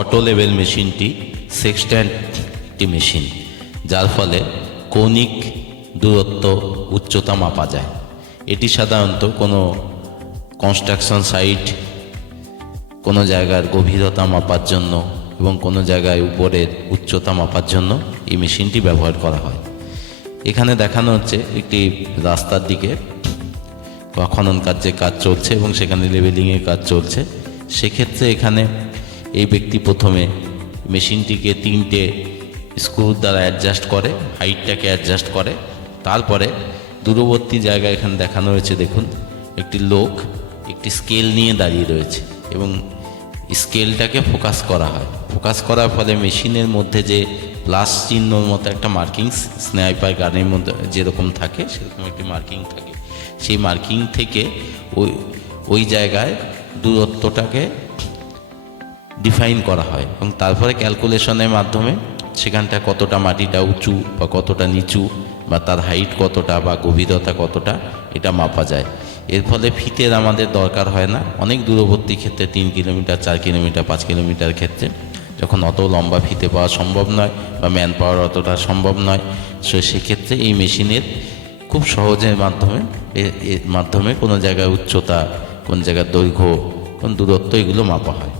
Auto level মেশিনটি সেক্সট্যান্টটি machine, যার ফলে কৌণিক দূরত্ব উচ্চতা মাপা যায়। এটি সাধারণত কোনো কনস্ট্রাকশন সাইট, কোনো জায়গার গভীরতা মাপার জন্য এবং কোনো জায়গায় উপরের উচ্চতা মাপার জন্য এই মেশিনটি ব্যবহার করা হয়। এখানে দেখানো হচ্ছে একটি রাস্তার দিকে খনন কার্যের কাজ চলছে এবং সেখানে লেভেলিংয়ের কাজ চলছে। সেক্ষেত্রে এখানে এই ব্যক্তি প্রথমে মেশিনটিকে 3টে স্ক্রুর দ্বারা অ্যাডজাস্ট করে, হাইটটাকে অ্যাডজাস্ট করে। তারপরে দূরবর্তী জায়গায় এখানে দেখানো হয়েছে, দেখুন একটি লোক একটি স্কেল নিয়ে দাঁড়িয়ে রয়েছে এবং স্কেলটাকে ফোকাস করা হয়। ফোকাস করার ফলে মেশিনের মধ্যে যে প্লাস চিহ্নর মতো একটা মার্কিংস, স্নাইপার গানের মধ্যে যেরকম থাকে সেরকম একটি মার্কিং থাকে। সেই মার্কিং থেকে ওই জায়গায় দূরত্বটাকে ডিফাইন করা হয় এবং তারপরে ক্যালকুলেশনের মাধ্যমে সেখানটা কতটা মাটিটা উঁচু বা কতটা নিচু বা তার হাইট কতটা বা গভীরতা কতটা এটা মাপা যায়। এর ফলে ফিতের আমাদের দরকার হয় না। অনেক দূরবর্তী ক্ষেত্রে 3 কিলোমিটার, 4 কিলোমিটার, 5 কিলোমিটার ক্ষেত্রে যখন অত লম্বা ফিতে পাওয়া সম্ভব নয় বা ম্যান পাওয়ার অতটা সম্ভব নয়, সেক্ষেত্রে এই মেশিনের খুব সহজের মাধ্যমে কোনো জায়গায় উচ্চতা, কোন জায়গার দৈর্ঘ্য, কোন দূরত্ব, এগুলো মাপা হয়।